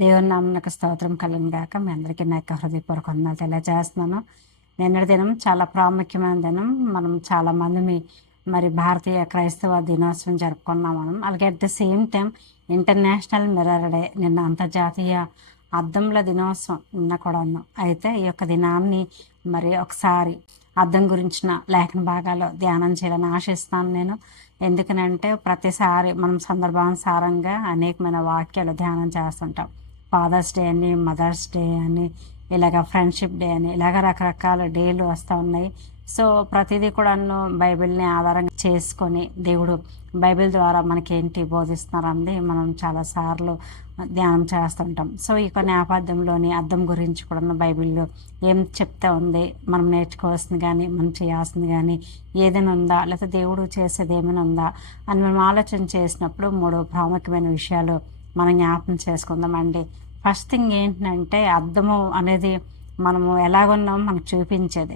దేవుని నామమునకు స్తోత్రం కలుగును గాక. మీ అందరికీ నా యొక్క హృదయపూర్వక వందనాలు తెలియజేస్తున్నాను. నిన్నటి దినం చాలా ప్రాముఖ్యమైన దినం. మనం చాలామంది మరి భారతీయ క్రైస్తవ దినోత్సవం జరుపుకున్నాం మనం. అలాగే at the same time international mirror day, నిన్న అంతర్జాతీయ అద్దంల దినోత్సవం నిన్న కూడాను. అయితే ఈ యొక్క దినాన్ని మరి ఒకసారి అద్దం గురించిన లేఖన భాగాలు ధ్యానం చేయాలని ఆశిస్తాను నేను. ఎందుకనంటే ప్రతిసారి మనం సందర్భానుసారంగా అనేకమైన వాక్యాలు ధ్యానం చేస్తుంటాం. ఫాదర్స్ డే అని, మదర్స్ డే అని, ఇలాగ ఫ్రెండ్షిప్ డే అని, ఇలాగ రకరకాల డేలు వస్తూ ఉన్నాయి. సో ప్రతిదీ కూడాను బైబిల్ని ఆధారంగా చేసుకొని దేవుడు బైబిల్ ద్వారా మనకేంటి బోధిస్తున్నారన్నది మనం చాలాసార్లు ధ్యానం చేస్తుంటాం. సో ఈ యొక్క నేపథ్యంలోని అద్దం గురించి కూడా బైబిల్లో ఏం చెప్తా ఉంది, మనం నేర్చుకోవాల్సింది కానీ మనం చేయాల్సింది కానీ ఏదైనా ఉందా, లేకపోతే దేవుడు చేసేది ఏమైనా ఉందా అని మనం ఆలోచన చేసినప్పుడు 3 ప్రాముఖ్యమైన విషయాలు మనం జ్ఞాపకం చేసుకుందామండి. ఫస్ట్ థింగ్ ఏంటంటే అద్దము అనేది మనము ఎలాగున్నామో మనకు చూపించేది.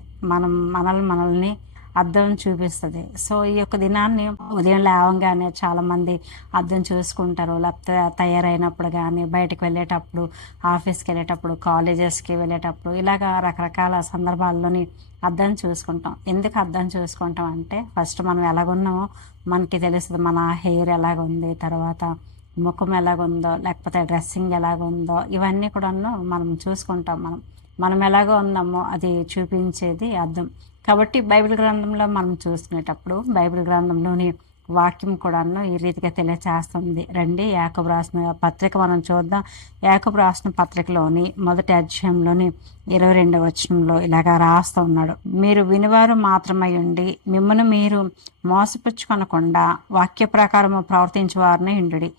మనల్ని అద్దం చూపిస్తుంది. సో ఈ యొక్క దినాన్ని ఉదయం లేవగానే చాలామంది అద్దం చూసుకుంటారు. లేకపోతే తయారైనప్పుడు కానీ, బయటకు వెళ్ళేటప్పుడు, ఆఫీస్కి వెళ్ళేటప్పుడు, కాలేజెస్కి వెళ్ళేటప్పుడు, ఇలాగ రకరకాల సందర్భాల్లోని అద్దం చూసుకుంటాం. ఎందుకు అద్దం చూసుకుంటాం అంటే ఫస్ట్ మనం ఎలాగున్నామో మనకి తెలుస్తుంది. మన హెయిర్ ఎలాగుంది, తర్వాత ముఖం ఎలాగుందో, లేకపోతే డ్రెస్సింగ్ ఎలాగుందో, ఇవన్నీ కూడాను మనం చూసుకుంటాం. మనం ఎలాగో ఉన్నామో అది చూపించేది అద్దం. కాబట్టి బైబిల్ గ్రంథంలో మనం చూసుకునేటప్పుడు బైబిల్ గ్రంథంలోని వాక్యం కూడాను ఈ రీతిగా తెలియచేస్తుంది. రండి యాకోబు రాసిన పత్రిక మనం చూద్దాం. యాకోబు రాసిన పత్రికలోని 1వ అధ్యాయంలోని 22వ వచనంలో ఇలాగా రాస్తూ ఉన్నాడు. మీరు వినివారు మాత్రమై ఉండి మిమ్మల్ని మీరు మోసపుచ్చుకొనకుండా వాక్య ప్రకారము ప్రవర్తించేవారిని ఉండుడి.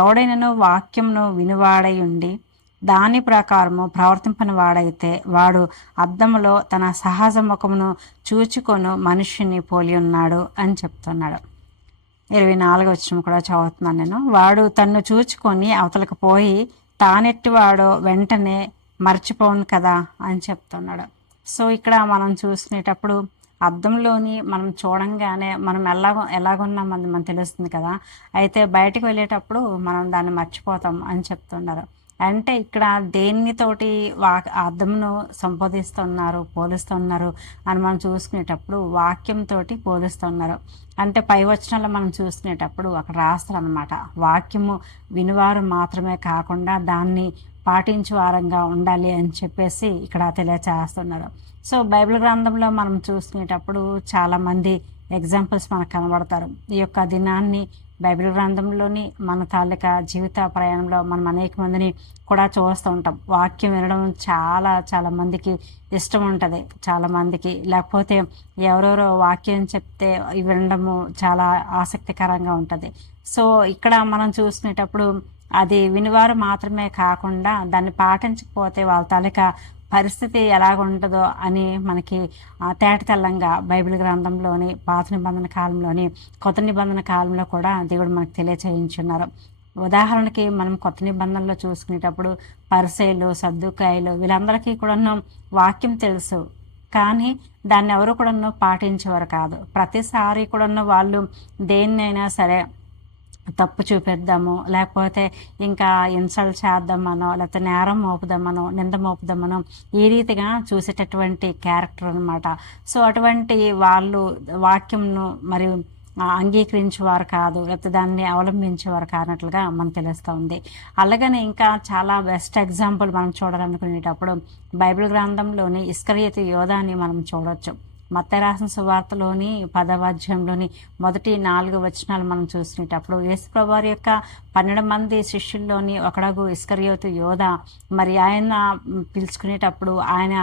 ఎవడైనను వాక్యంను వినివాడై ఉండి దాని ప్రకారము ప్రవర్తింపని వాడైతే వాడు అద్దములో తన సహజ ముఖమును చూచుకొను మనుష్యుని పోలి ఉన్నాడు అని చెప్తున్నాడు. 24వ వచనం కూడా చదువుతున్నాను నేను. వాడు తన్ను చూచుకొని అవతలకు పోయి తానెట్టివాడో వెంటనే మర్చిపోను కదా అని చెప్తున్నాడు. సో ఇక్కడ మనం చూసుకునేటప్పుడు అద్దంలోని మనం చూడంగానే మనం ఎలాగున్నామని మనకు తెలుస్తుంది కదా. అయితే బయటకు వెళ్ళేటప్పుడు మనం దాన్ని మర్చిపోతాం అని చెప్తున్నారు. అంటే ఇక్కడ దేనితోటి అద్దమును సంబోధిస్తున్నారు, పోలుస్తున్నారు అని మనం చూసుకునేటప్పుడు వాక్యంతో పోలుస్తున్నారు. అంటే పై వచనాల్లో మనం చూసుకునేటప్పుడు అక్కడ రాస్తారు అనమాట, వాక్యము వినివారు మాత్రమే కాకుండా దాన్ని పాటించే వారంగా ఉండాలి అని చెప్పేసి ఇక్కడ తెలియచేస్తున్నారు. సో బైబిల్ గ్రంథంలో మనం చూసుకునేటప్పుడు చాలామంది ఎగ్జాంపుల్స్ మనకు కనబడతారు. ఈ యొక్క దినాన్ని బైబిల్ గ్రంథంలోని మన తాలూకా జీవిత ప్రయాణంలో మనం అనేక మందిని కూడా చూస్తూ ఉంటాం. వాక్యం వినడం చాలా మందికి ఇష్టం ఉంటుంది. చాలామందికి లేకపోతే ఎవరెవరో వాక్యం చెప్తే వినడము చాలా ఆసక్తికరంగా ఉంటుంది. సో ఇక్కడ మనం చూసుకునేటప్పుడు అది వినివారు మాత్రమే కాకుండా దాన్ని పాటించకపోతే వాళ్ళ తాలూకా పరిస్థితి ఎలాగుంటుందో అని మనకి తేటతెల్లంగా బైబిల్ గ్రంథంలోని పాత నిబంధన కాలంలోని కొత్త నిబంధన కాలంలో కూడా దేవుడు మనకు తెలియచేయించున్నారు. ఉదాహరణకి మనం కొత్త నిబంధనలో చూసుకునేటప్పుడు పరిసయ్యులు, సద్దుకాయలు వీళ్ళందరికీ కూడాను వాక్యం తెలుసు, కానీ దాన్ని ఎవరు కూడాను పాటించేవారు కాదు. ప్రతిసారి కూడాను వాళ్ళు దేన్నైనా సరే తప్పు చూపిద్దాము, లేకపోతే ఇంకా ఇన్సల్ట్ చేద్దామనో, లేకపోతే నేరం మోపుదామనో, నింద మోపుదామనో ఈ రీతిగా చూసేటటువంటి క్యారెక్టర్ అనమాట. సో అటువంటి వాళ్ళు వాక్యంను మరి అంగీకరించేవారు కాదు, లేకపోతే దాన్ని అవలంబించేవారు కానట్లుగా మనకు తెలుస్తూ ఉంది. అలాగనే ఇంకా చాలా బెస్ట్ ఎగ్జాంపుల్ మనం చూడాలనుకునేటప్పుడు బైబిల్ గ్రంథంలోని ఇస్కరియోతు యోధాని మనం చూడవచ్చు. మత్తయి రాసిన సువార్తలోని 10వ అధ్యాయంలోని మొదటి 4 వచనాలు మనం చూసుకునేటప్పుడు యేసుప్రభువారి యొక్క 12 మంది శిష్యుల్లోని ఒకడగు ఇస్కరియోతు యోధ మరి ఆయన పిలుచుకునేటప్పుడు ఆయన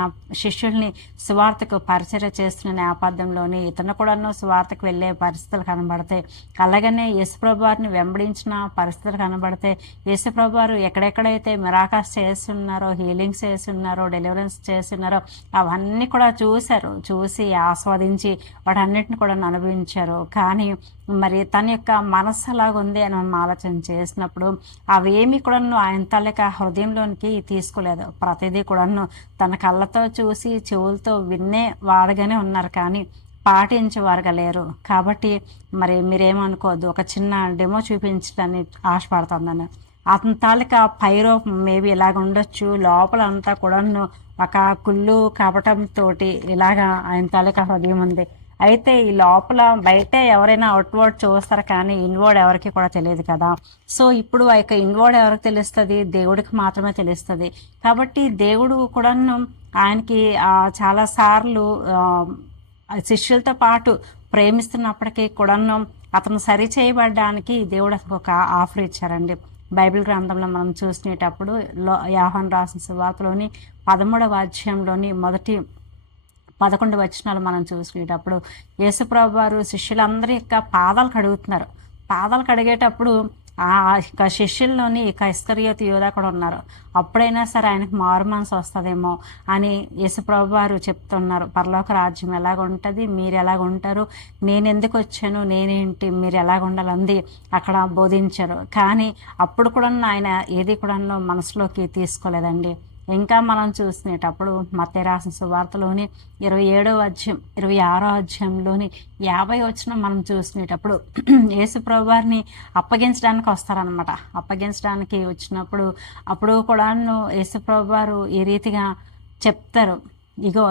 శిష్యుల్ని సువార్తకు పరిచర్య చేస్తున్న నేపథ్యంలోని ఇతను కూడాను సువార్తకు వెళ్ళే పరిస్థితులు కనబడితే, అలాగనే యేసుప్రభువారిని వెంబడించిన పరిస్థితులు కనబడితే, యేసుప్రభువారు ఎక్కడెక్కడైతే మిరాకల్స్ చేస్తున్నారో, హీలింగ్స్ చేస్తున్నారో, డెలివరెన్స్ చేస్తున్నారో అవన్నీ కూడా చూసి ఆస్వాదించి వాటన్నిటిని కూడా అనుభవించారు. కానీ మరి తన యొక్క మనస్సు అలాగుంది అని మనం ఆలోచన చేసినప్పుడు అవేమి కూడాను ఆయన తాలూకా హృదయంలోనికి తీసుకోలేదు. ప్రతిదీ కూడాను తన కళ్ళతో చూసి చెవులతో విన్నే వాడుగానే ఉన్నారు, కానీ పాటించేవారుగా లేరు. కాబట్టి మరి మీరేమనుకోవద్దు, ఒక చిన్న డెమో చూపించడానికి ఆశపడుతున్నాను. అతని తాలూకా పైరూపం మేబీ ఇలాగ ఉండొచ్చు, లోపల అంతా కూడా ఒక కుళ్ళు కపటంతో ఇలాగా ఆయన తాలూకా హృదయం ఉంది. అయితే ఈ లోపల బయటే ఎవరైనా అవుట్వర్డ్ చూస్తారు కానీ ఇన్వర్డ్ ఎవరికి కూడా తెలియదు కదా. సో ఇప్పుడు ఆ యొక్క ఇన్వర్డ్ ఎవరికి తెలుస్తుంది? దేవుడికి మాత్రమే తెలుస్తుంది. కాబట్టి దేవుడు కూడాను ఆయనకి చాలా సార్లు శిష్యులతో పాటు ప్రేమిస్తున్నప్పటికీ కూడాను అతను సరి చేయబడడానికి దేవుడు అతనికి ఒక ఆఫర్ ఇచ్చారండి. బైబిల్ గ్రంథంలో మనం చూసినప్పుడు యోహాను రాసిన సువార్తలోని 13వ అధ్యాయంలోని మొదటి 11 వచనాలు మనం చూసుకునేటప్పుడు యేసుప్రభు వారు శిష్యులందరి యొక్క పాదాలు కడుగుతున్నారు. పాదాలు కడిగేటప్పుడు ఆ ఇక శిష్యుల్లోని ఇక ఇస్కరియోతు యోధా కూడా ఉన్నారు. అప్పుడైనా సరే ఆయనకు మారు మనసు వస్తుందేమో అని యేసుప్రభు వారు చెప్తున్నారు. పరలోక రాజ్యం ఎలాగ ఉంటుంది, మీరు ఎలాగ ఉంటారు, నేను ఎందుకు వచ్చాను, నేనేంటి, మీరు ఎలాగ ఉండాలంది అక్కడ బోధించారు. కానీ అప్పుడు కూడా ఆయన ఏది కూడా మనసులోకి తీసుకోలేదండి. ఇంకా మనం చూసినప్పుడు మత్తయి రాసిన సువార్తలోని 27వ అధ్యాయం 26వ అధ్యాయంలోని 50 వచనం మనం చూసినప్పుడు యేసుప్రభు వారిని అప్పగించడానికి వస్తారనమాట. అప్పగించడానికి వచ్చినప్పుడు అప్పుడు కూడా యేసుప్రభు వారు ఈ రీతిగా చెప్తారు, ఇగో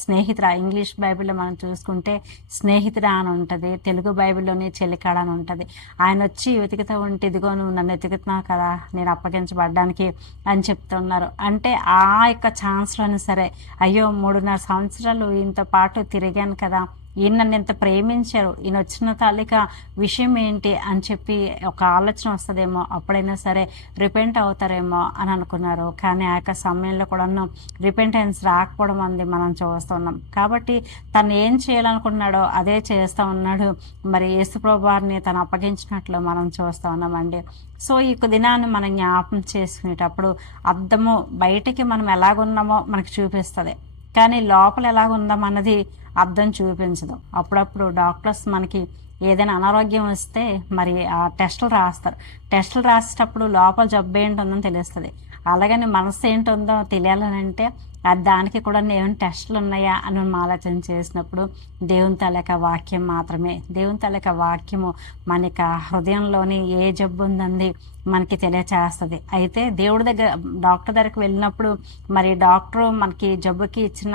స్నేహితురా. ఇంగ్లీష్ బైబిల్లో మనం చూసుకుంటే స్నేహితుడా అని ఉంటుంది, తెలుగు బైబిల్లోని చెలికాడ అని ఉంటుంది. ఆయన వచ్చి వెతుకుతూ ఉంటే ఇదిగో నువ్వు నన్ను వెతుకుతున్నావు కదా, నేను అప్పగించబడ్డానికి అని చెప్తున్నారు. అంటే ఆ యొక్క ఛాన్స్లోనే సరే అయ్యో 3.5 సంవత్సరాలు ఈయనతో పాటు తిరిగాను కదా, ఈయన నన్ను ఎంత ప్రేమించారు, ఈయన వచ్చిన తాలూకా విషయం ఏంటి అని చెప్పి ఒక ఆలోచన వస్తుందేమో, అప్పుడైనా సరే రిపెంట్ అవుతారేమో అని అనుకున్నారు. కానీ ఆ యొక్క సమయంలో కూడా రిపెంటెన్స్ రాకపోవడం అంది మనం చూస్తున్నాం. కాబట్టి తను ఏం చేయాలనుకున్నాడో అదే చేస్తూ ఉన్నాడు. మరి యేసుప్రభు వారిని తను అప్పగించినట్లు మనం చూస్తూ ఉన్నామండి. సో ఈ దినాన్ని మనం జ్ఞాపకం చేసుకునేటప్పుడు అద్దము బయటికి మనం ఎలాగున్నామో మనకు చూపిస్తుంది, కానీ లోపల ఎలాగుందామన్నది అర్థం చూపించదు. అప్పుడప్పుడు డాక్టర్స్ మనకి ఏదైనా అనారోగ్యం వస్తే మరి ఆ టెస్టులు రాస్తారు. టెస్టులు రాసేటప్పుడు లోపల జబ్బు ఏంటుందని తెలుస్తుంది. అలాగని మనసు ఏంటుందో తెలియాలనంటే దానికి కూడా ఏమైనా టెస్టులు ఉన్నాయా అని మనం ఆలోచన చేసినప్పుడు దేవుని తాలూకా వాక్యం మాత్రమే. దేవుని తాలూకా వాక్యము మనకి హృదయంలోని ఏ జబ్బు ఉందంది మనకి తెలియచేస్తుంది. అయితే దేవుడి దగ్గర డాక్టర్ దగ్గరికి వెళ్ళినప్పుడు మరి డాక్టరు మనకి జబ్బుకి ఇచ్చిన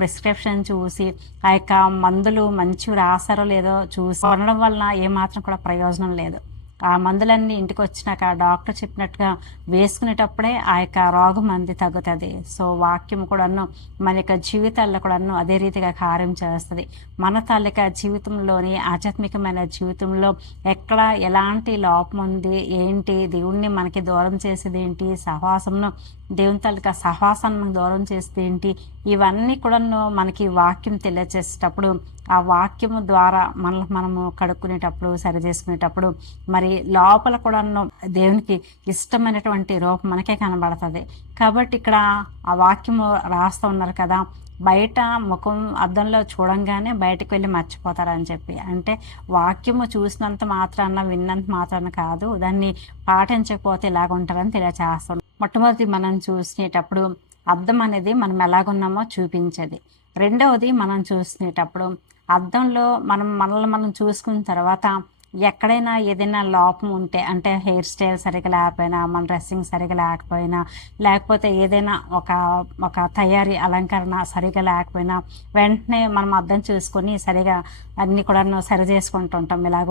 ప్రిస్క్రిప్షన్ చూసి ఆ యొక్క మందులు మంచివి రాసారో లేదో చూసి కొనడం వలన ఏమాత్రం కూడా ప్రయోజనం లేదు. ఆ మందులన్నీ ఇంటికి వచ్చినాక డాక్టర్ చెప్పినట్టుగా వేసుకునేటప్పుడే ఆ యొక్క రోగం అంది తగ్గుతుంది. సో వాక్యం కూడాను మన యొక్క జీవితాల్లో కూడాను అదే రీతిగా కార్యం చేస్తుంది. మన తాలూకా జీవితంలోని ఆధ్యాత్మికమైన జీవితంలో ఎక్కడ ఎలాంటి లోపం ఉంది ఏంటి, దేవుణ్ణి మనకి దూరం చేసేది ఏంటి, సహవాసంను దేవుని తాలూకా సహవాసాన్ని మనకు దూరం చేసేది ఏంటి, ఇవన్నీ కూడాను మనకి వాక్యం తెలియచేసేటప్పుడు ఆ వాక్యము ద్వారా మనము కడుక్కునేటప్పుడు సరి చేసుకునేటప్పుడు మరి లోపల కూడా దేవునికి ఇష్టమైనటువంటి రూపం మనకే కనబడుతుంది. కాబట్టి ఇక్కడ ఆ వాక్యము రాస్తూ ఉన్నారు కదా, బయట ముఖం అద్దంలో చూడంగానే బయటకు వెళ్ళి మర్చిపోతారని చెప్పి. అంటే వాక్యము చూసినంత మాత్రాన విన్నంత మాత్రాన కాదు, దాన్ని పాటించకపోతే ఇలాగ ఉంటారని తెలియచేస్తాం. మొట్టమొదటి మనం చూసినప్పుడు అద్దం అనేది మనం ఎలాగున్నామో చూపించేది. రెండవది మనం చూసినప్పుడు అద్దంలో మనల్ని మనం చూసుకున్న తర్వాత ఎక్కడైనా ఏదైనా లోపం ఉంటే, అంటే హెయిర్ స్టైల్ సరిగా లేకపోయినా, మన డ్రెస్సింగ్ సరిగా లేకపోయినా, లేకపోతే ఏదైనా ఒక తయారీ అలంకరణ సరిగా లేకపోయినా వెంటనే మనం అర్థం చూసుకొని సరిగా అన్నీ కూడా సరి చేసుకుంటుంటాం. ఇలాగ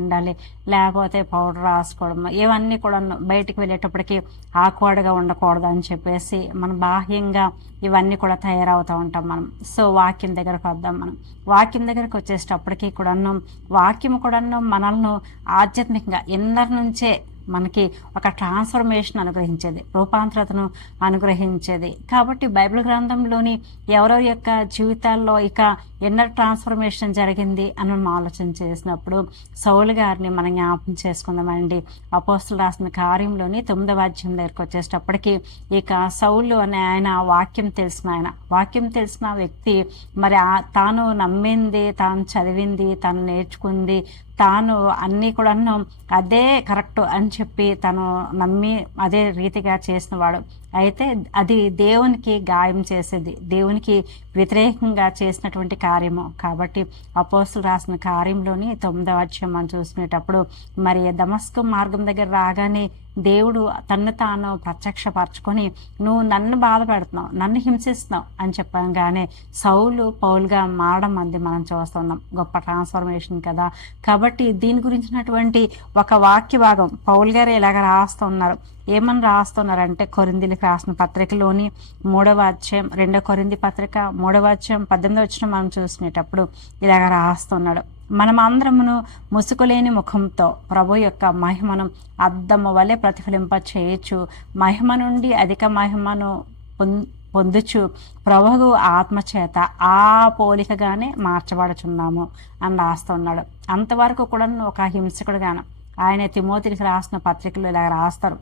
ఉండాలి, లేకపోతే పౌడర్ రాసుకోవడం, ఇవన్నీ కూడా బయటికి వెళ్ళేటప్పటికి ఆక్వర్డ్గా ఉండకూడదు అని చెప్పేసి మన బాహ్యంగా ఇవన్నీ కూడా తయారవుతూ ఉంటాం మనం. సో వాక్యం దగ్గరకు వద్దాం. మనం వాక్యం దగ్గరకు వచ్చేటప్పటికి కూడాను వాక్యం కూడాను మనల్ని ఆధ్యాత్మికంగా ఇన్నర్ నుంచే మనకి ఒక ట్రాన్స్ఫర్మేషన్ అనుగ్రహించేది, రూపాంతరతను అనుగ్రహించేది. కాబట్టి బైబిల్ గ్రంథంలోని ఎవరెవరి యొక్క జీవితాల్లో ఇక ఇన్నర్ ట్రాన్స్ఫర్మేషన్ జరిగింది అని మనం ఆలోచన చేసినప్పుడు సౌలు గారిని మనం జ్ఞాపకం చేసుకుందామండి. అపోస్తులు రాసిన కార్యంలోని 9వ అధ్యాయం దగ్గరికి వచ్చేటప్పటికి ఇక సౌలు అనే ఆయన వాక్యం తెలిసిన వ్యక్తి మరి తాను నమ్మింది, తాను చదివింది, తాను నేర్చుకుంది, తాను అన్నీ కూడాను అదే కరెక్ట్ అని చెప్పి తను నమ్మి అదే రీతిగా చేసినవాడు. అయితే అది దేవునికి గాయం చేసేది, దేవునికి వ్యతిరేకంగా చేసినటువంటి కార్యము. కాబట్టి అపోస్తులు రాసిన కార్యంలోని 9వ అధ్యాయం మనం చూసుకునేటప్పుడు మరి దమస్కు మార్గం దగ్గర రాగానే దేవుడు తన్ను తాను ప్రత్యక్షపరచుకొని నువ్వు నన్ను బాధ పెడుతున్నావు, నన్ను హింసిస్తున్నావు అని చెప్పగానే సౌలు పౌలుగా మారడం అంది మనం చూస్తున్నాం. గొప్ప ట్రాన్స్ఫర్మేషన్ కదా. కాబట్టి దీని గురించినటువంటి ఒక వాక్య భాగం పౌలు గారు ఇలాగ రాస్తున్నారు. ఏమని రాస్తున్నారంటే కొరింథీయులకు రాసిన పత్రికలోని 3వ అధ్యాయం 2 కొరింథీ పత్రిక 3వ అధ్యాయం 18 మనం చూసుకునేటప్పుడు ఇలాగ రాస్తున్నాడు. మనమందరమును ముసుగులేని ముఖంతో ప్రభు యొక్క మహిమను అద్దము వలె ప్రతిఫలింప చేయొచ్చు, మహిమ నుండి అధిక మహిమను పొందుచు ప్రభువు ఆత్మచేత ఆ పోలికగానే మార్చబడుచున్నాము అని రాస్తున్నాడు. అంతవరకు కూడా ఒక హింసకుడుగాను ఆయన తిమోతికి రాసిన పత్రికలు ఇలా రాస్తారు.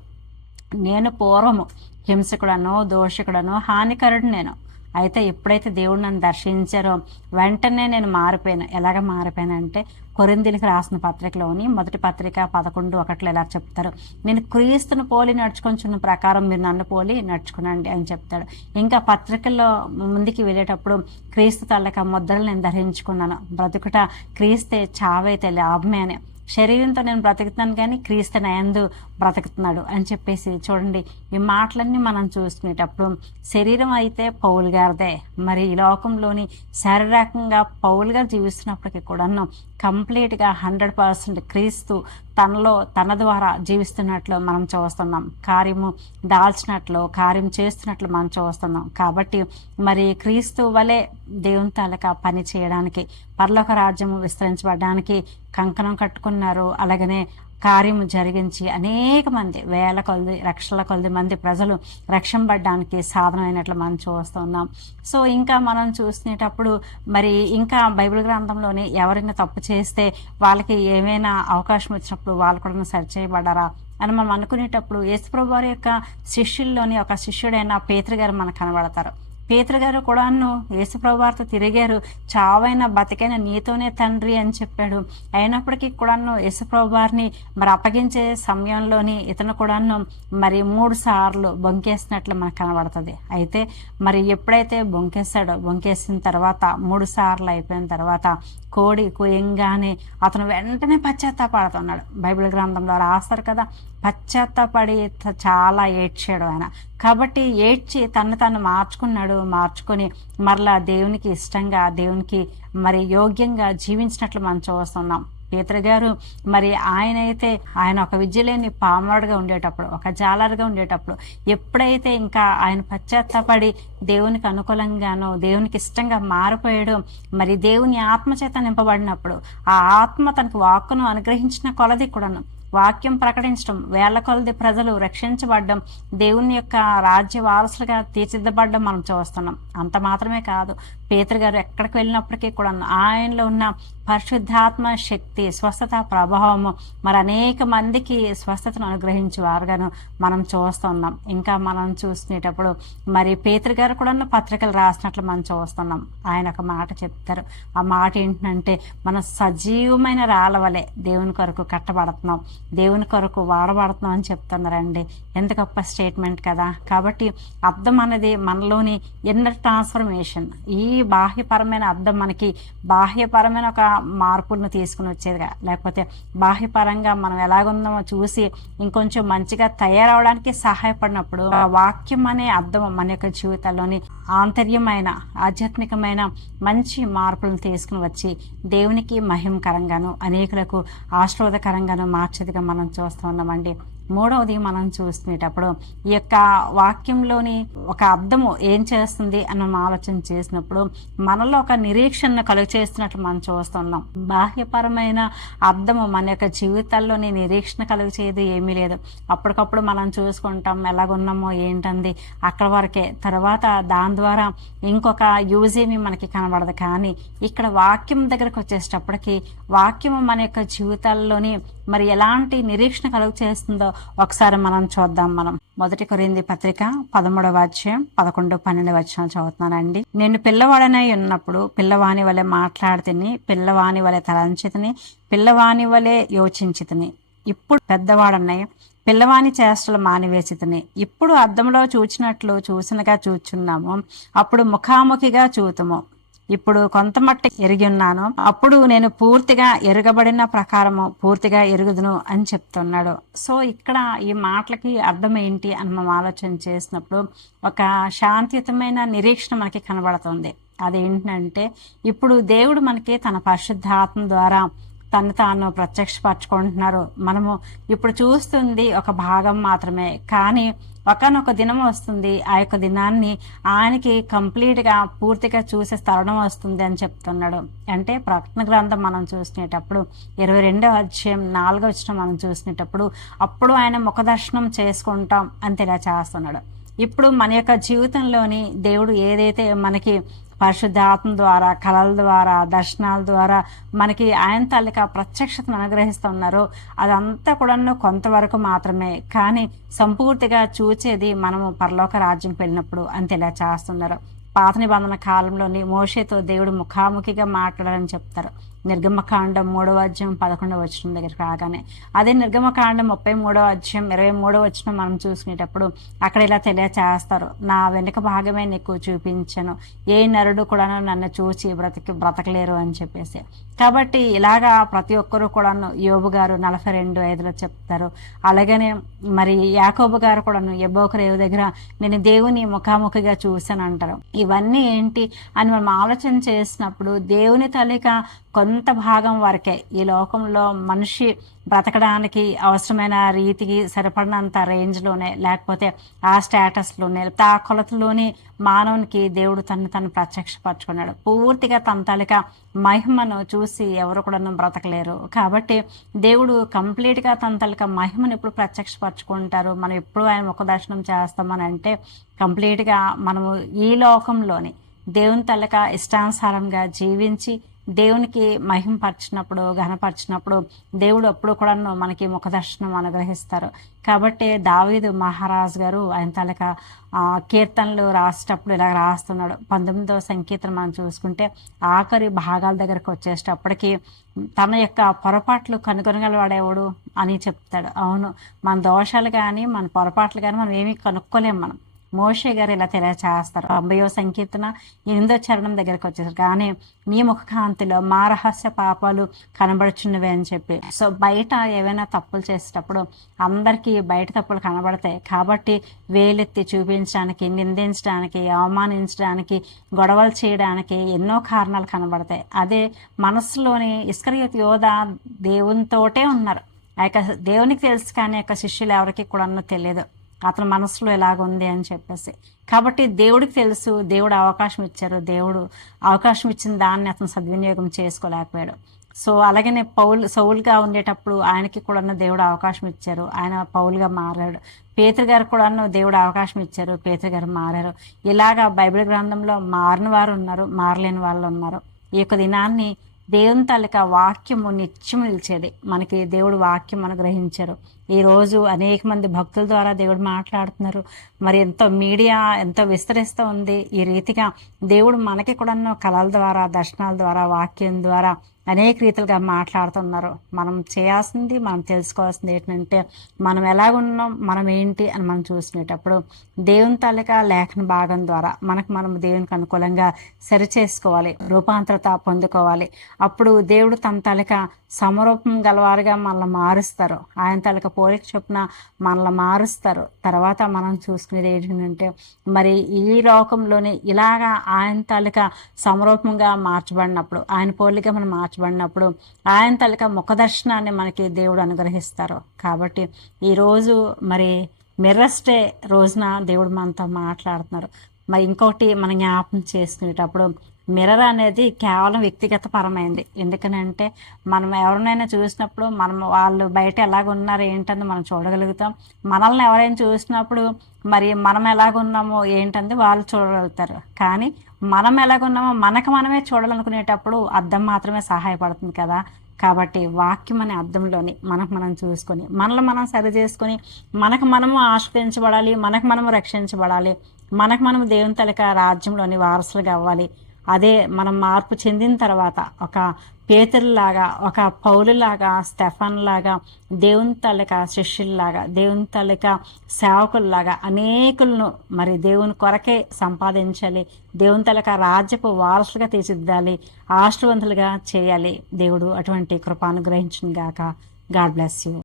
నేను పూర్వము హింసకుడను, దోషకుడను, హానికరుడు నేను. అయితే ఎప్పుడైతే దేవుడు నన్ను దర్శించారో వెంటనే నేను మారిపోయాను. ఎలాగ మారిపోయానంటే కొరింథీయులకు రాసిన పత్రికలోని 1 పత్రిక 11:1 ఇలా చెప్తారు, నేను క్రీస్తును పోలి నడుచుకొంచున్న ప్రకారం మీరు నన్ను పోలి నడుచుకునండి అని చెప్తాడు. ఇంకా పత్రికల్లో ముందుకు వెళ్ళేటప్పుడు క్రీస్తు తల్లక ముద్రలు నేను ధరించుకున్నాను, బ్రతుకుట క్రీస్తే చావైతే లాభమే అని, శరీరంతో నేను బ్రతుకుతున్నాను కానీ క్రీస్తు నాయందు బ్రతుకుతున్నాడు అని చెప్పేసి చూడండి. ఈ మాటలన్నీ మనం చూసుకునేటప్పుడు శరీరం అయితే పౌలు గారిదే, మరి ఈ లోకంలోని శారీరకంగా పౌలు గారు జీవిస్తున్నప్పటికీ కూడాను కంప్లీట్గా 100% క్రీస్తు తనలో తన ద్వారా జీవిస్తున్నట్లు మనం చూస్తున్నాం. కార్యము దాల్చినట్లు, కార్యం చేస్తున్నట్లు మనం చూస్తున్నాం. కాబట్టి మరి క్రీస్తు వలె దేవుని తాలూకా పని చేయడానికి, పరలోక రాజ్యము విస్తరించబడడానికి కంకణం కట్టుకున్నారు. అలాగనే కార్యము జరిగించి అనేక మంది, వేల కొలది, లక్షల కొలది మంది ప్రజలు రక్షింపబడడానికి సాధనమైనట్లు మనం చూస్తున్నాం. సో ఇంకా మనం చూసినప్పుడు మరి ఇంకా బైబిల్ గ్రంథంలోని ఎవరైనా తప్పు చేస్తే వాళ్ళకి ఏమైనా అవకాశం వచ్చినప్పుడు వాళ్ళు కూడా సరిచేయబడ్డారా అని మనం అనుకునేటప్పుడు యేసుప్రభు వారి యొక్క శిష్యుల్లోని ఒక శిష్యుడైన పేతురు గారు మనకు కనబడతారు. పేతురు గారు కూడాను యేసుప్రభు వారితో తిరిగారు. చావైన బతికైన నీతోనే తండ్రి అని చెప్పాడు. అయినప్పటికీ కూడాను యేసుప్రభు వారిని మరి అప్పగించే సమయంలోని ఇతను కూడాను మరి 3 సార్లు బొంకేసినట్లు మనకు కనబడుతుంది. అయితే మరి ఎప్పుడైతే బొంకేసిన తర్వాత 3 సార్లు అయిపోయిన తర్వాత కోడి కూయంగానే అతను వెంటనే పశ్చాత్తాపడుతున్నాడు. బైబిల్ గ్రంథంలో రాస్తారు కదా, పశ్చాత్తాపడి చాలా ఏడ్చాడు ఆయన. కాబట్టి ఏడ్చి తను మార్చుకొని మరలా దేవునికి ఇష్టంగా, దేవునికి మరి యోగ్యంగా జీవించినట్లు మనం చూస్తున్నాం. పేతురు గారు మరి ఆయన ఒక విద్య లేని పామరుడుగా ఉండేటప్పుడు, ఒక జాలరుగా ఉండేటప్పుడు ఎప్పుడైతే ఇంకా ఆయన పశ్చాత్తాపడి దేవునికి అనుకూలంగానో దేవునికి ఇష్టంగా మారిపోయాడు, మరి దేవుని ఆత్మచేత నింపబడినప్పుడు ఆ ఆత్మ తనకు వాక్కును అనుగ్రహించిన కొలది కూడాను వాక్యం ప్రకటించడం, వేళ్ల కొలది ప్రజలు రక్షించబడ్డం, దేవుని యొక్క రాజ్య వారసులుగా తీర్చిదిద్దబడ్డం మనం చూస్తున్నాం. అంత మాత్రమే కాదు, పేతురు గారు ఎక్కడికి వెళ్ళినప్పటికీ కూడా ఆయనలో ఉన్న పరిశుద్ధాత్మ శక్తి, స్వస్థత ప్రభావము మరి అనేక మందికి స్వస్థతను అనుగ్రహించేవారుగాను మనం చూస్తున్నాం. ఇంకా మనం చూసుకునేటప్పుడు మరి పేతురు గారు కూడా పత్రికలు రాసినట్లు మనం చూస్తున్నాం. ఆయన ఒక మాట చెప్తారు. ఆ మాట ఏంటంటే, మనం సజీవమైన రాళ్ళ వలె దేవుని కొరకు కట్టబడుతున్నాం, దేవుని కొరకు వాడబడుతున్నాం అని చెప్తున్నారండి. ఎంత గొప్ప స్టేట్మెంట్ కదా. కాబట్టి అర్థం అనేది మనలోని ఇన్నర్ ట్రాన్స్ఫర్మేషన్. ఈ బాహ్యపరమైన అర్థం మనకి బాహ్యపరమైన ఒక మార్పులను తీసుకుని వచ్చేదిగా, లేకపోతే బాహ్యపరంగా మనం ఎలాగుందామో చూసి ఇంకొంచెం మంచిగా తయారవడానికి సహాయపడినప్పుడు ఆ వాక్యం అనే అర్థం మన యొక్క జీవితాల్లోని ఆంతర్యమైన ఆధ్యాత్మికమైన మంచి మార్పులను తీసుకుని వచ్చి దేవునికి మహిమకరంగాను అనేకులకు ఆశీర్వాదకరంగాను మార్చేదిగా మనం చూస్తూ ఉన్నామండి. 3వది మనం చూసుకునేటప్పుడు ఈ యొక్క వాక్యంలోని ఒక అర్థము ఏం చేస్తుంది అని మనం ఆలోచన చేసినప్పుడు మనలో ఒక నిరీక్షణను కలుగ చేస్తున్నట్లు మనం చూస్తున్నాం. బాహ్యపరమైన అర్థము మన యొక్క జీవితాల్లోని నిరీక్షణ కలుగ చేయదు, ఏమీ లేదు. అప్పటికప్పుడు మనం చూసుకుంటాం ఎలాగున్నామో ఏంటంది అక్కడ వరకే, తర్వాత దాని ద్వారా ఇంకొక యూజ్ ఏమి మనకి కనబడదు. కానీ ఇక్కడ వాక్యం దగ్గరకు వచ్చేటప్పటికి వాక్యము మన యొక్క జీవితాల్లోని మరి ఎలాంటి నిరీక్షణ కలుగ చేస్తుందో ఒకసారి మనం చూద్దాం. మనం 1 కొరింథీ పత్రిక 13వ అధ్యాయం 11, 12 వచనాలు చదువుతున్నానండి. నేను పిల్లవాడనై ఉన్నప్పుడు పిల్లవాని వలె మాట్లాడితిని, పిల్లవాని వలె తలంచితిని, పిల్లవాని వలె యోచించితిని. ఇప్పుడు పెద్దవాడనై పిల్లవాని చేష్టలు మానివేసితిని. ఇప్పుడు అద్దంలో చూచినట్లు చూసినగా చూచున్నాము, అప్పుడు ముఖాముఖిగా చూతుము. ఇప్పుడు కొంత మట్టి ఎరిగి ఉన్నాను, అప్పుడు నేను పూర్తిగా ఎరుగబడిన ప్రకారము పూర్తిగా ఎరుగుదును అని చెప్తున్నాడు. సో ఇక్కడ ఈ మాటలకి అర్థం ఏంటి అని మనం ఆలోచన చేసినప్పుడు ఒక శాంతియుతమైన నిరీక్షణ మనకి కనబడుతుంది. అదేంటంటే ఇప్పుడు దేవుడు మనకి తన పరిశుద్ధాత్మ ద్వారా తను తాను ప్రత్యక్షపరచుకుంటున్నారు. మనము ఇప్పుడు చూస్తుంది ఒక భాగం మాత్రమే, కానీ ఒకనొక దినం వస్తుంది, ఆ యొక్క దినాన్ని ఆయనకి కంప్లీట్గా పూర్తిగా చూసే తరుణం వస్తుంది అని చెప్తున్నాడు. అంటే ప్రకటన గ్రంథం మనం చూసినప్పుడు 22వ అధ్యాయం 4వ వచనం మనం చూసినప్పుడు అప్పుడు ఆయన ముఖదర్శనం చేసుకుంటాం అని తెలియచేస్తున్నాడు. ఇప్పుడు మన యొక్క జీవితంలోని దేవుడు ఏదైతే మనకి పరిశుద్ధాత్మ ద్వారా, కళల ద్వారా, దర్శనాల ద్వారా మనకి ఆయన తాలూకా ప్రత్యక్షతను అనుగ్రహిస్తున్నారో అదంతా కూడా కొంతవరకు మాత్రమే, కానీ సంపూర్తిగా చూచేది మనము పరలోక రాజ్యం వెళ్ళినప్పుడు అని తెలియచేస్తున్నారు. పాత నిబంధన కాలంలోని మోషేతో దేవుడు ముఖాముఖిగా మాట్లాడాలని చెప్తారు. నిర్గమకాండం 3వ అధ్యాయం 11వ వచనం దగ్గరికి రాగానే, అదే నిర్గమకాండం 33వ అధ్యాయం 23వ వచనం మనం చూసుకునేటప్పుడు అక్కడ ఇలా తెలియచేస్తారు, నా వెనుక భాగమే నీకు చూపించను, ఏ నరుడు కూడా నన్ను చూచి బ్రతకలేరు అని చెప్పేసి. కాబట్టి ఇలాగా ప్రతి ఒక్కరూ కూడాను యోబు గారు 42:5లో చెప్తారు. అలాగనే మరి యాకోబు గారు కూడాను ఎబ్బోక రేవు దగ్గర నేను దేవుని ముఖాముఖిగా చూశాను అంటారు. ఇవన్నీ ఏంటి అని మనం ఆలోచన చేసినప్పుడు దేవుని తల్లిక కొంత భాగం వరకే ఈ లోకంలో మనిషి బ్రతకడానికి అవసరమైన రీతికి సరిపడినంత రేంజ్లోనే, లేకపోతే ఆ స్టేటస్లోనే, ఆ కొలతలోని మానవునికి దేవుడు తను ప్రత్యక్షపరచుకున్నాడు. పూర్తిగా తన తాలూకా మహిమను చూసి ఎవరు కూడా బ్రతకలేరు. కాబట్టి దేవుడు కంప్లీట్గా తన తాలూకా మహిమను ఎప్పుడు ప్రత్యక్షపరచుకుంటారు, మనం ఎప్పుడు ఆయన ముఖ దర్శనం చేస్తామని అంటే కంప్లీట్గా మనము ఈ లోకంలోని దేవుని తాలూకా ఇష్టానుసారంగా జీవించి దేవునికి మహిమపరిచినప్పుడు, ఘనపరిచినప్పుడు దేవుడు అప్పుడు కూడా మనకి ముఖదర్శనం అనుగ్రహిస్తారు. కాబట్టి దావీదు మహారాజు గారు ఆయన తాలూకా కీర్తనలు రాసేటప్పుడు ఇలా రాస్తున్నాడు. 19వ సంకీర్తన మనం చూసుకుంటే ఆఖరి భాగాల దగ్గరకు వచ్చేటప్పటికి తన యొక్క పొరపాట్లు కనుగొనగలవాడేవాడు అని చెప్తాడు. అవును, మన దోషాలు కానీ మన పొరపాట్లు కానీ మనం ఏమీ కనుక్కోలేం. మనం మోషే గారు ఇలా తెలియచేస్తారు. 90వ సంకీర్తన 8వ చరణం దగ్గరకు వచ్చేసారు, కానీ నీ ముఖకాంతిలో మా రహస్య పాపాలు కనబడుచున్నవే అని చెప్పి. సో బయట ఏవైనా తప్పులు చేసేటప్పుడు అందరికీ బయట తప్పులు కనబడతాయి, కాబట్టి వేలెత్తి చూపించడానికి, నిందించడానికి, అవమానించడానికి, గొడవలు చేయడానికి ఎన్నో కారణాలు కనబడతాయి. అదే మనసులోని ఇస్కరియోతు యోధ దేవునితోటే ఉన్నారు. ఆ యొక్క దేవునికి తెలుసు, కానీ యొక్క శిష్యులు ఎవరికి కూడా తెలియదు అతని మనసులో ఎలాగుంది అని చెప్పేసి. కాబట్టి దేవుడికి తెలుసు, దేవుడు అవకాశం ఇచ్చారు, దేవుడు అవకాశం ఇచ్చిన దాన్ని అతను సద్వినియోగం చేసుకోలేకపోయాడు. సో అలాగనే సౌలుగా ఉండేటప్పుడు ఆయనకి కూడా దేవుడు అవకాశం ఇచ్చారు, ఆయన పౌలుగా మారాడు. పేతురు గారు కూడా దేవుడు అవకాశం ఇచ్చారు, పేతురు గారు మారారు. ఇలాగా బైబిల్ గ్రంథంలో మారిన వారు ఉన్నారు, మారలేని వాళ్ళు ఉన్నారు. ఈ యొక్క దినాన్ని దేవుని తాలూకా వాక్యము నిత్యం నిలిచేది. మనకి దేవుడు వాక్యం అనుగ్రహించారు. ఈరోజు అనేక మంది భక్తుల ద్వారా దేవుడు మాట్లాడుతున్నారు. మరి ఎంతో మీడియా ఎంతో విస్తరిస్తూ ఉంది. ఈ రీతిగా దేవుడు మనకి కూడా కళల ద్వారా, దర్శనాల ద్వారా, వాక్యం ద్వారా అనేక రీతిలుగా మాట్లాడుతున్నారు. మనం చేయాల్సింది, మనం తెలుసుకోవాల్సింది ఏంటంటే మనం ఎలాగున్నాం, మనం ఏంటి అని మనం చూసుకునేటప్పుడు దేవుని తాలూకా లేఖన భాగం ద్వారా మనం దేవునికి అనుకూలంగా సరిచేసుకోవాలి, రూపాంతరత పొందుకోవాలి. అప్పుడు దేవుడు తన తాలూకా సమరూపం గలవారుగా మనల్ని మారుస్తారు, ఆయన తాలూకా పోలిక చొప్పున మనల్ని మారుస్తారు. తర్వాత మనం చూసుకునేది ఏంటంటే మరి ఈ లోకంలోనే ఇలాగా ఆయన తాలూకా సమరూపంగా మార్చబడినప్పుడు, ఆయన పోలిక మనం మార్చబడినప్పుడు ఆయన తాలూకా ముఖదర్శనాన్ని మనకి దేవుడు అనుగ్రహిస్తారు. కాబట్టి ఈరోజు మరి మిర్రర్స్ డే రోజున దేవుడు మనతో మాట్లాడుతున్నారు. మరి ఇంకొకటి మనం జ్ఞాపకం చేసుకునేటప్పుడు మిర్రర్ అనేది కేవలం వ్యక్తిగత పరమైంది. ఎందుకనంటే మనం ఎవరినైనా చూసినప్పుడు మనం వాళ్ళు బయట ఎలాగున్నారు ఏంటని మనం చూడగలుగుతాం. మనల్ని ఎవరైనా చూసినప్పుడు మరి మనం ఎలాగున్నామో ఏంటంటే వాళ్ళు చూడగలుగుతారు. కానీ మనం ఎలాగున్నామో మనమే చూడాలనుకునేటప్పుడు అద్దం మాత్రమే సహాయపడుతుంది కదా. కాబట్టి వాక్యం అనే అర్థంలోని మనం చూసుకొని మనల్ని మనం సరి చేసుకొని మనము ఆశ్రయించబడాలి, మనము రక్షించబడాలి, మనము దేవుని తలక రాజ్యంలోని వారసులుగా అవ్వాలి. అదే మనం మార్పు చెందిన తర్వాత ఒక పేతురులాగా, ఒక పౌలులాగా, స్టెఫన్ లాగా, దేవుని తాలూకా శిష్యుల్లాగా, దేవుని తాలూకా సేవకుల్లాగా అనేకులను మరి దేవుని కొరకే సంపాదించాలి, దేవుని తాలూకా రాజ్యపు వారసులుగా తీర్చిదిద్దాలి, ఆశీర్వంతులుగా చేయాలి. దేవుడు అటువంటి కృప అనుగ్రహించును గాక. God bless you.